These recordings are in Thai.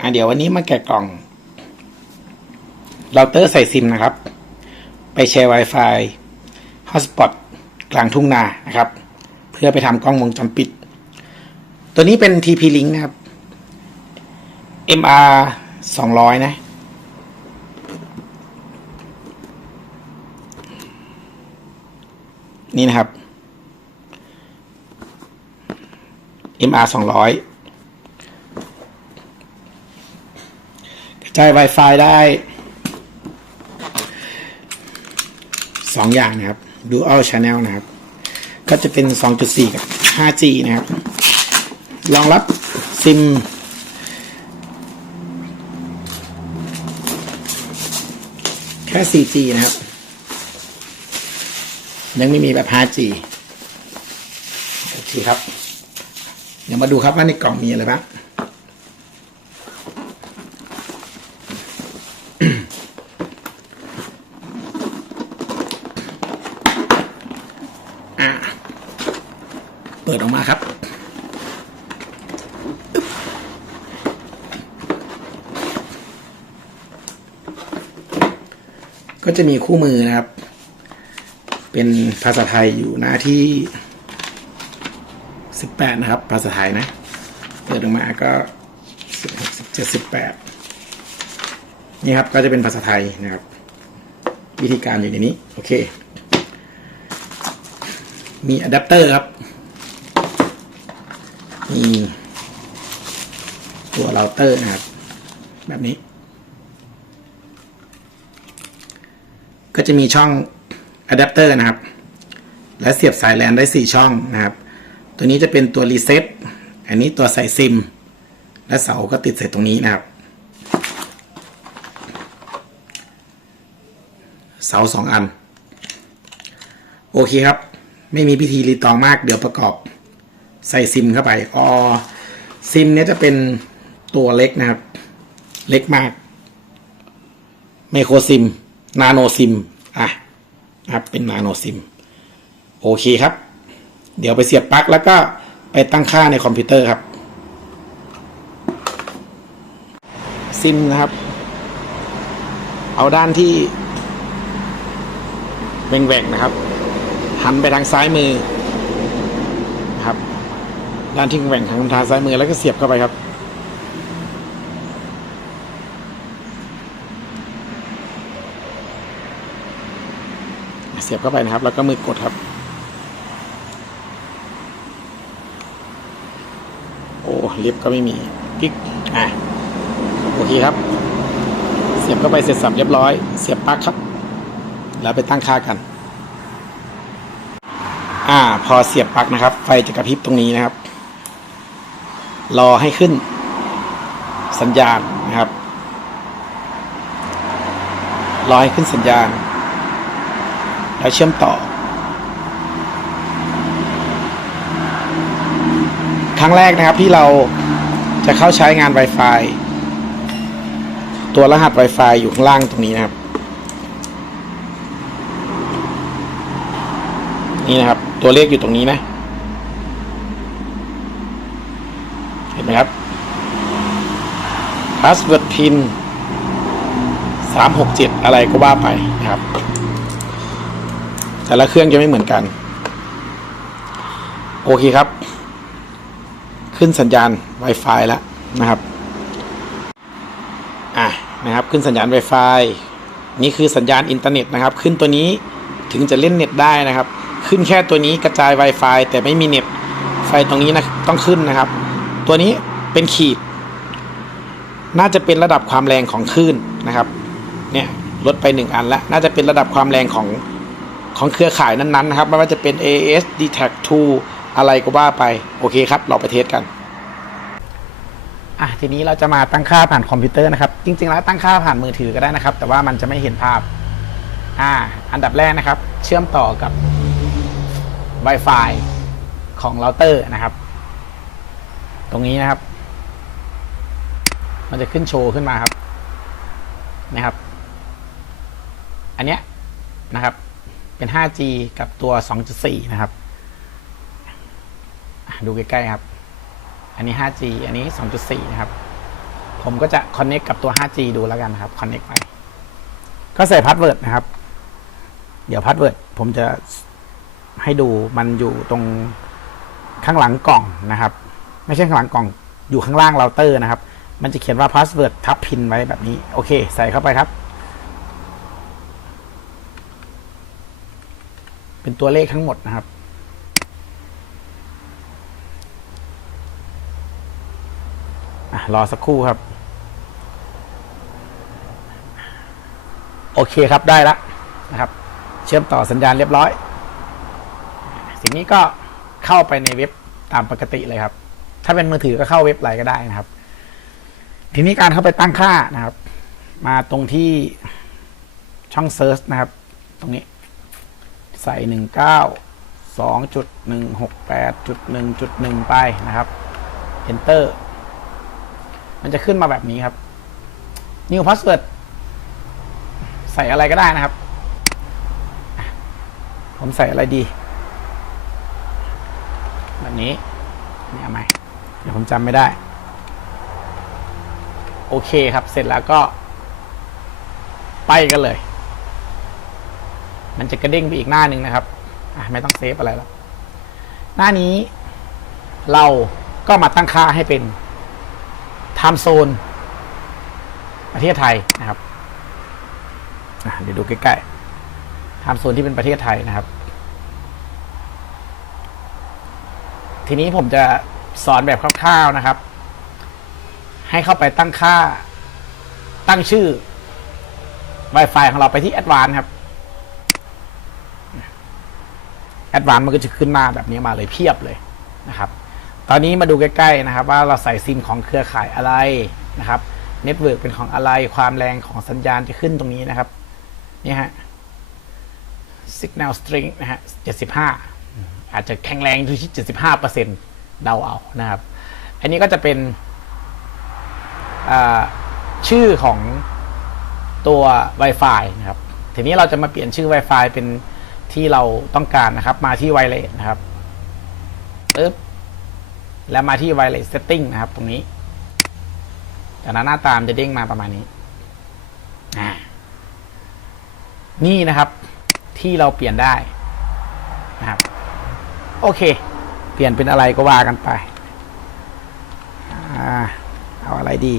อะเดี๋ยววันนี้มาแกะกล่องเราเตอร์ใส่ซิมนะครับ ไปแชร์ Wi-Fi Hotspot กลางทุ่งนานะครับ เพื่อไปทำกล้องวงจรปิด ตัวนี้เป็น TP Link นะครับ MR 200 นะ นี่นะครับ MR 200 กระจาย Wi-Fi ได้สองอย่างนะครับ Dual Channel นะครับ ก็จะเป็น 2.4 กับ 5G นะครับ รองรับซิม แค่ 4G นะครับ ยังไม่มีแบบ 5G โอเคครับ เดี๋ยวมาดูครับว่าในกล่องมีอะไรบ้าง เปิดออกมาครับก็จะมีคู่มือนะครับ เป็นภาษาไทยอยู่หน้าที่ 18 นะครับ ภาษาไทยนะ เปิดออกมาก็ 16 17 18 นี่ครับก็จะเป็นภาษาไทยนะครับ วิธีการอยู่ในนี้ โอเค มีอะแดปเตอร์ครับ มีตัวเราเตอร์นะครับ แบบนี้ ก็จะมีช่องอะแดปเตอร์นะครับ และเสียบสายแลนได้ 4 ช่องนะครับ ตัวนี้จะเป็นตัวรีเซ็ตอันนี้ตัวใส่ซิม และเสาก็ติดใส่ตรงนี้นะครับ เสาสองอัน โอเคครับ ไม่มีพิธีรีตองมากเดี๋ยวประกอบ ใส่ซิมเข้าไปออซิมเนี้ยจะเป็นตัวเล็กนะครับ เล็กมากไมโครซิม นาโนซิม อะครับเป็นนาโนซิม โอเคครับ เดี๋ยวไปเสียบปลั๊กแล้วก็ไปตั้งค่าในคอมพิวเตอร์ครับ ซิมนะครับ เอาด้านที่แหว่งๆนะครับ หันไปทางซ้ายมือ ด้านที่แหว่งทางทางซ้ายมือแล้วก็เสียบเข้าไปครับ เสียบเข้าไปนะครับ แล้วก็มือกดครับ โอ้ลิฟต์ก็ไม่มีกิ๊กอะโอเคครับ เสียบเข้าไปเสร็จสับเรียบร้อย เสียบปลั๊กครับ แล้วไปตั้งค่ากันอ่าพอเสียบปลั๊กนะครับ ไฟจะกระพริบตรงนี้นะครับ รอให้ขึ้นสัญญาณนะครับ รอให้ขึ้นสัญญาณ แล้วเชื่อมต่อ ครั้งแรกนะครับที่เราจะเข้าใช้งาน Wi-Fi ตัวรหัส Wi-Fi อยู่ข้างล่างตรงนี้นะครับ นี่นะครับ ตัวเลขอยู่ตรงนี้นะ เห็นไหมครับ password pin สามหกเจ็ดอะไรก็ว่าไปนะครับ แต่ละเครื่องจะไม่เหมือนกัน โอเคครับ ขึ้นสัญญาณ Wi-Fi แล้วนะครับ อะนะครับ ขึ้นสัญญาณ Wi-Fi นี่คือสัญญาณอินเทอร์เน็ตนะครับ ขึ้นตัวนี้ถึงจะเล่นเน็ตได้นะครับ ขึ้นแค่ตัวนี้กระจาย Wi-Fi แต่ไม่มีเน็ตไฟตรงนี้นะต้องขึ้นนะครับ ตัวนี้เป็นขีด น่าจะเป็นระดับความแรงของคลื่นนะครับเนี่ยลดไปหนึ่งอันแล้วน่าจะเป็นระดับความแรงของของเครือข่ายนั้นๆนะครับไม่ว่าจะเป็น AS d t a c 2อะไรก็ว่าไปโอเคครับ เราไปเทสกันอะทีนี้เราจะมาตั้งค่าผ่านคอมพิวเตอร์นะครับ จริง ๆ แล้วตั้งค่าผ่านมือถือก็ได้นะครับ แต่ว่ามันจะไม่เห็นภาพอ่าอันดับแรกนะครับ เชื่อมต่อกับ Wi-Fi ของเราเตอร์นะครับ ตรงนี้นะครับ มันจะขึ้นโชว์ขึ้นมาครับนะครับ อันเนี้ยนะครับ เป็น 5G กับตัว 2.4 นะครับ ดูใกล้ๆครับ อันนี้ 5G อันนี้ 2.4 นะครับ ผมก็จะ connect กับตัว 5G ดูแล้วกันนะครับ connect ไป ก็ใส่พาสเวิร์ดนะครับ เดี๋ยวพาสเวิร์ดผมจะให้ดูมันอยู่ตรงข้างหลังกล่องนะครับ ไม่ใช่ข้างหลังกล่องอยู่ข้างล่างเราเตอร์นะครับ มันจะเขียนว่าพาสเวิร์ดทับพินไว้แบบนี้ โอเค ใส่เข้าไปครับ เป็นตัวเลขทั้งหมดนะครับอรอสักครู่ครับ โอเคครับได้แล้วนะครับ เชื่อมต่อสัญญาณเรียบร้อย สิ่งนี้ก็เข้าไปในเว็บตามปกติเลยครับ ถ้าเป็นมือถือก็เข้าเว็บไรก็ได้นะครับ ทีนี้การเข้าไปตั้งค่านะครับ มาตรงที่ช่องเซิร์ชนะครับ ตรงนี้ ใส่หนึ่งเก้าสองจุดหนึ่งหกแปดจุดหนึ่งจุดหนึ่งไปนะครับ enter มันจะขึ้นมาแบบนี้ครับ new password ใส่อะไรก็ได้นะครับ ผมใส่อะไรดี แบบนี้ นี่เอาไหมเดี๋ยวผมจำไม่ได้ โอเคครับ เสร็จแล้วก็ ไปกันเลย มันจะกระเด้งไปอีกหน้าหนึ่งนะครับอะไม่ต้องเซฟอะไรแล้ว หน้านี้ เราก็มาตั้งค่าให้เป็น time zone ประเทศไทยนะครับอะเดี๋ยวดูใกล้ๆ time zone ที่เป็นประเทศไทยนะครับ ทีนี้ผมจะสอนแบบคร่าวๆนะครับ ให้เข้าไปตั้งค่าตั้งชื่อ Wi-Fi ของเราไปที่ Advanced ครับ Advanced มันก็จะขึ้นมาแบบนี้มาเลยเพียบเลยนะครับ ตอนนี้มาดูใกล้ๆนะครับ ว่าเราใส่ซิมของเครือข่ายอะไรนะครับเน็ตเวิร์กเป็นของอะไรความแรงของสัญญาณจะขึ้นตรงนี้นะครับ นี่ฮะ signal strength นะฮะ 75 อาจจะแข็งแรงอยู่ที่ 75เปอร์เซ็นต์ดาเอานะครับ อันนี้ก็จะเป็น ชื่อของตัว Wi-Fi นะครับ ทีนี้เราจะมาเปลี่ยนชื่อ Wi-Fi เป็นที่เราต้องการนะครับ มาที่ Wireless นะครับปึ๊บแล้วมาที่ Wireless Setting นะครับ ตรงนี้จากนั้นหน้าตามจะเด้งมาประมาณนี้ นี่นะครับ ที่เราเปลี่ยนได้นะครับ โอเค เปลี่ยนเป็นอะไรก็ว่ากันไปอเอาอะไรดี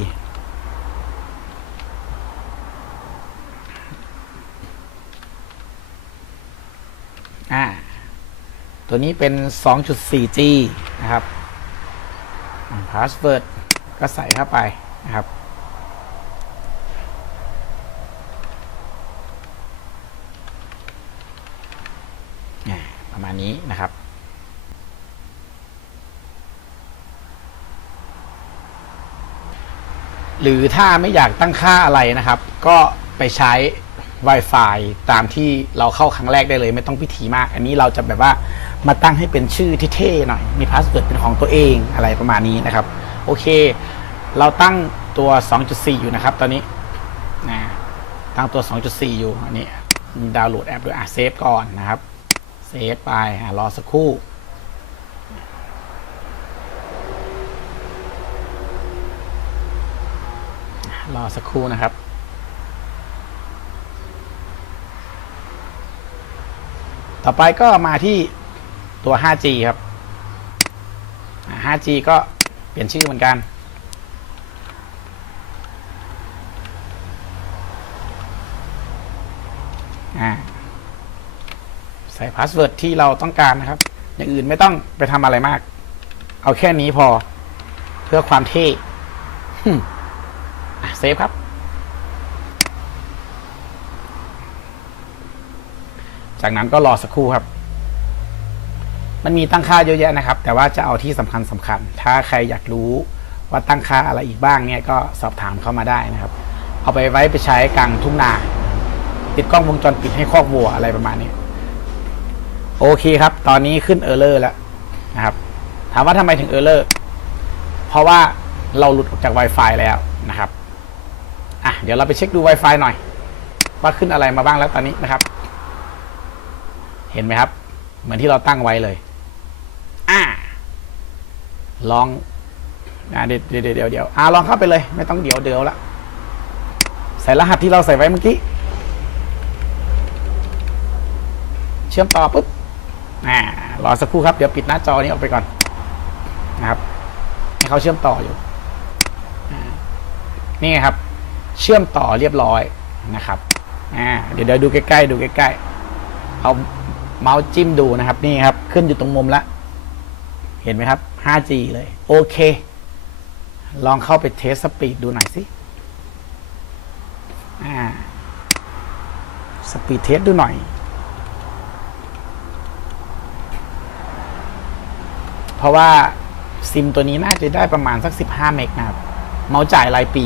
อ่า ตัวนี้เป็น 2.4G นะครับพาสเวิร์ดก็ใส่เข้าไปนะครับ ประมาณนี้นะครับ หรือถ้าไม่อยากตั้งค่าอะไรนะครับ ก็ไปใช้ Wi-Fi ตามที่เราเข้าครั้งแรกได้เลย ไม่ต้องพิถีมาก อันนี้เราจะแบบว่า มาตั้งให้เป็นชื่อที่เท่หน่อย มีพาสเวิร์ดเป็นของตัวเองอะไรประมาณนี้นะครับ โอเค เราตั้งตัว 2.4 อยู่นะครับ ตอนนี้นะตั้งตัว 2.4 อยู่ อันนี้มีดาวน์โหลดแอปด้วยอะเซฟก่อนนะครับ เซฟไปอะรอสักครู่รอสักครู่นะครับ ต่อไปก็มาที่ ตัว 5G ครับ 5G ก็เปลี่ยนชื่อเหมือนกัน ใส่พาสเวิร์ดที่เราต้องการนะครับ อย่างอื่นไม่ต้องไปทำอะไรมาก เอาแค่นี้พอ เพื่อความเท่เซฟครับ จากนั้นก็รอสักครู่ครับ มันมีตั้งค่าเยอะแยะนะครับ แต่ว่าจะเอาที่สำคัญสำคัญ ถ้าใครอยากรู้ว่าตั้งค่าอะไรอีกบ้างเนี่ยก็สอบถามเข้ามาได้นะครับ เอาไปไว้ไปใช้กลางทุ่งนา ติดกล้องวงจรปิดให้คอกวัวอะไรประมาณนี้โอเคครับ ตอนนี้ขึ้นเออร์เลอร์แล้วนะครับ ถามว่าทำไมถึงเออร์เลอร์เพราะว่าเราหลุดออกจาก Wi-Fi แล้วนะครับอะเดี๋ยวเราไปเช็คดู Wi-Fi หน่อย ว่าขึ้นอะไรมาบ้างแล้วตอนนี้นะครับ เห็นไหมครับ เหมือนที่เราตั้งไว้เลย ลองอ่าเดี๋ยวเดี๋ยวเดี๋ยวเดี๋ยวอ่าลองเข้าไปเลย ไม่ต้องเดี๋ยวเดี๋ยวละใส่รหัสที่เราใส่ไว้เมื่อกี้ เชื่อมต่อปุ๊บอ่ารอสักครู่ครับ เดี๋ยวปิดหน้าจอนี้ออกไปก่อนนะครับ ให้เขาเชื่อมต่ออยู่นี่ครับ เชื่อมต่อเรียบร้อยนะครับอ่าเดี๋ยวเดี๋ยวดูใกล้ๆดูใกล้ๆเอาเมาส์จิ้มดูนะครับ นี่ครับ ขึ้นอยู่ตรงมุมละ เห็นไหมครับ 5G เลย โอเค ลองเข้าไปเทสสปีดดูหน่อยสิอ่าสปีดเทสดูหน่อย เพราะว่าซิมตัวนี้น่าจะได้ประมาณสัก 15 เมกนะครับ เมาส์จ่ายรายปี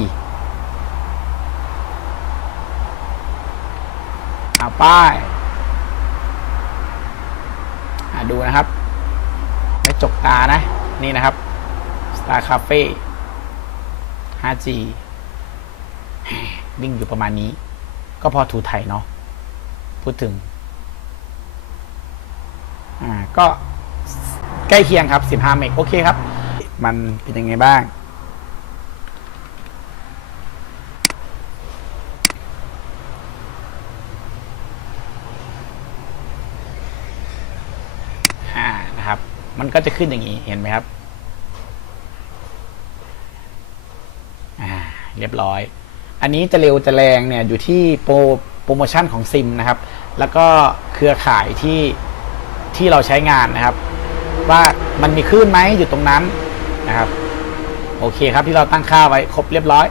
เอาป้ายอ่าดูนะครับ ไม่จกตานะ นี่นะครับ Star Cafe 5G วิ่งอยู่ประมาณนี้ ก็พอถูไทยเนาะพูดถึง อ่า ก็ใกล้เคียงครับ 15 เมกโอเคครับ มันเป็นยังไงบ้าง อ่า นะครับ มันก็จะขึ้นอย่างนี้เห็นไหมครับเรียบร้อย อันนี้จะเร็วจะแรงเนี่ยอยู่ที่โปรโปรโมชั่นของซิมนะครับ แล้วก็เครือข่ายที่ที่เราใช้งานนะครับ ว่ามันมีคลื่นไหมอยู่ตรงนั้นนะครับ โอเคครับที่เราตั้งค่าไว้ครบเรียบร้อย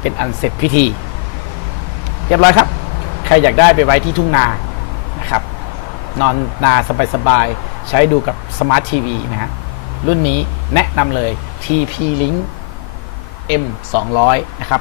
เป็นอันเสร็จพิธี เรียบร้อยครับ ใครอยากได้ไปไว้ที่ทุ่งนานะครับ นอนนาสบายๆ ใช้ดูกับสมาร์ททีวีนะฮะรุ่นนี้แนะนำเลย TP Link M 200 นะครับ